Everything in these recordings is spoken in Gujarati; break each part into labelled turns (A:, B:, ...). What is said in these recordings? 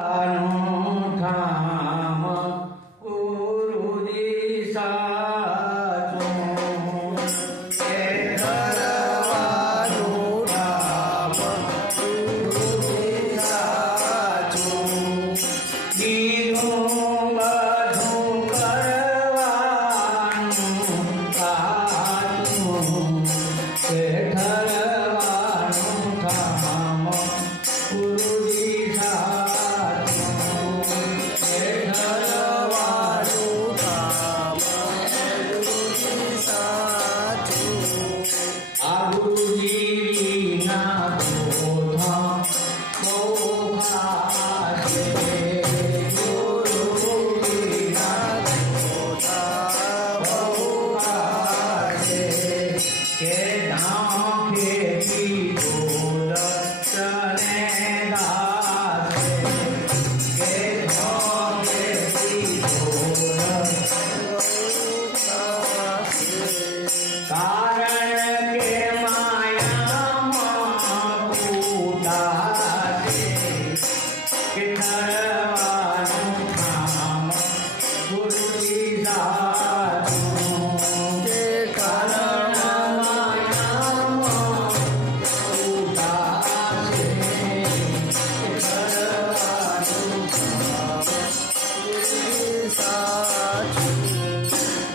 A: I know.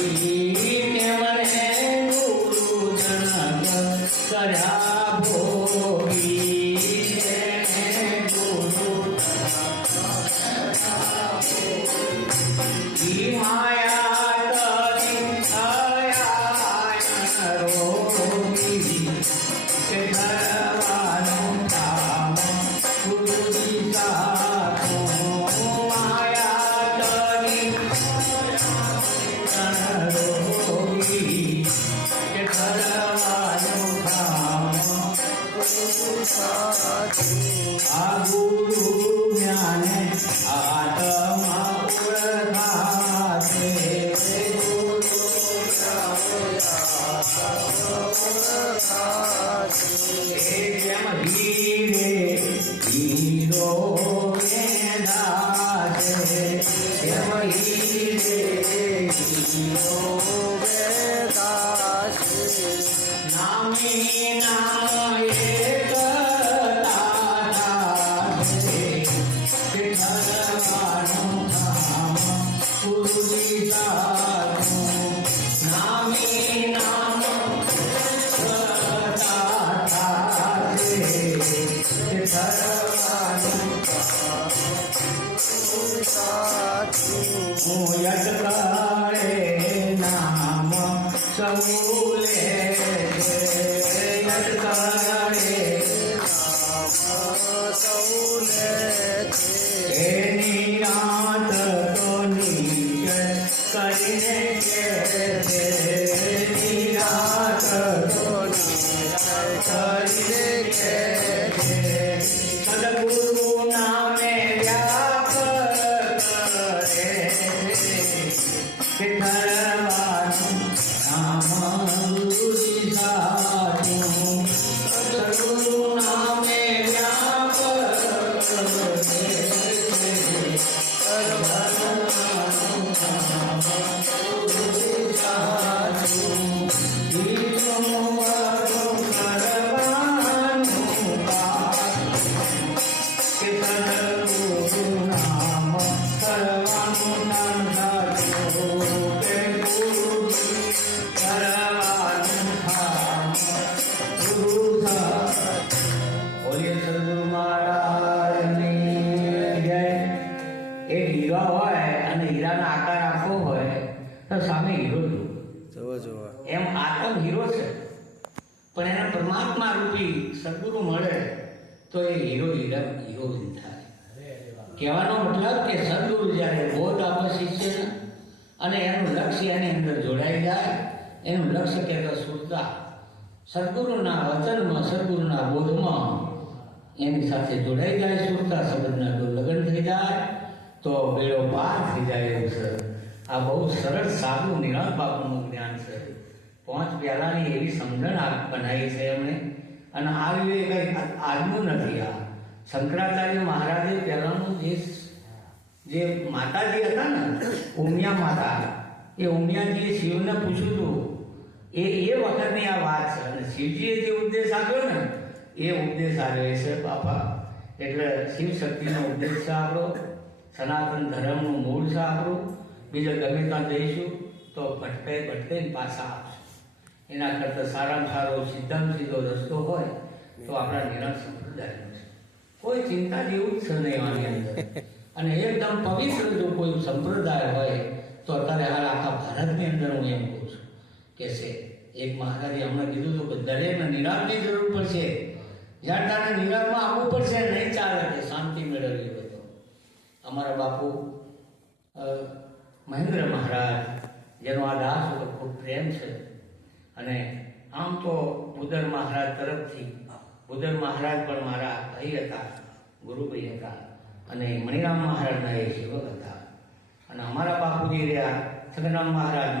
A: Thank you. Yeah. Hare О, як це
B: правда.
A: I'm not તો સામે હીરો
B: જોવો જોવો.
A: એમ આત્મ હીરો છે પણ એને પરમાત્મા રૂપી સદગુરુ મળે તો એ હીરો હીરા હીરો થાય. કહેવાનો મતલબ કે સદગુરુ જ્યારે બોધ આપે શિષ્યને અને એનું લક્ષ્ય એની અંદર જોડાઈ જાય એનું લક્ષ્ય કહેતો સુરતા સદગુરુના વચનમાં સદગુરુના બોધમાં એની સાથે જોડાઈ જાય સુરતા સંબંધના જો લગ્ન થઈ જાય તો બેડો પાર થઈ જાય એવું છે. આ બહુ સરળ સાદું નિરાંત બાપુનું જ્ઞાન છે. પાંચ પ્યાલાની એવી સમજણ બનાવી છે એમણે. અને આ કંઈ આજનું નથી આ. શંકરાચાર્ય મહારાજે પહેલાંનું જે જે માતાજી હતા ને, ઉમિયા માતા, એ ઉમિયાજીએ શિવને પૂછ્યું હતું, એ એ વખતની આ વાત છે? અને શિવજીએ જે ઉપદેશ આપ્યો ને, એ ઉપદેશ આવ્યો છે, બાપા, એટલે શિવ શક્તિનો ઉપદેશ છે આપણો. સનાતન ધર્મનું મૂળ છે આપણું. બીજે ગમે ત્યાં જઈશું તો ભટકે ભટકે પાછા આવશું. એના કરતાં સારામાં સારો સીધામાં સીધો રસ્તો હોય તો આપણા નિરાશ સંપ્રદાયનો છે. કોઈ ચિંતા જેવું જ છે નહીં આની અંદર. અને એકદમ પવિત્ર જો કોઈ સંપ્રદાય હોય, તો અત્યારે હાલ આખા ભારતની અંદર હું એમ કહું છું કે છે, એક મહારાજે હમણાં કીધું હતું કે દરેકને નિરામની જરૂર પડશે. જ્યાં તારે નિરામમાં આવવું પડશે, નહીં ચાલે કે શાંતિ મેળવવી હોય તો. અમારા બાપુ મહેન્દ્ર મહારાજ, જેનો આ દાસ ઉપર ખૂબ પ્રેમ છે. અને આમ તો બુદર મહારાજ તરફથી બુદર મહારાજ પણ મારા ભાઈ હતા, ગુરુભાઈ હતા, અને મણિરામ મહારાજના એ સેવક હતા. અને અમારા બાપુજી રહ્યા છગનામ મહારાજ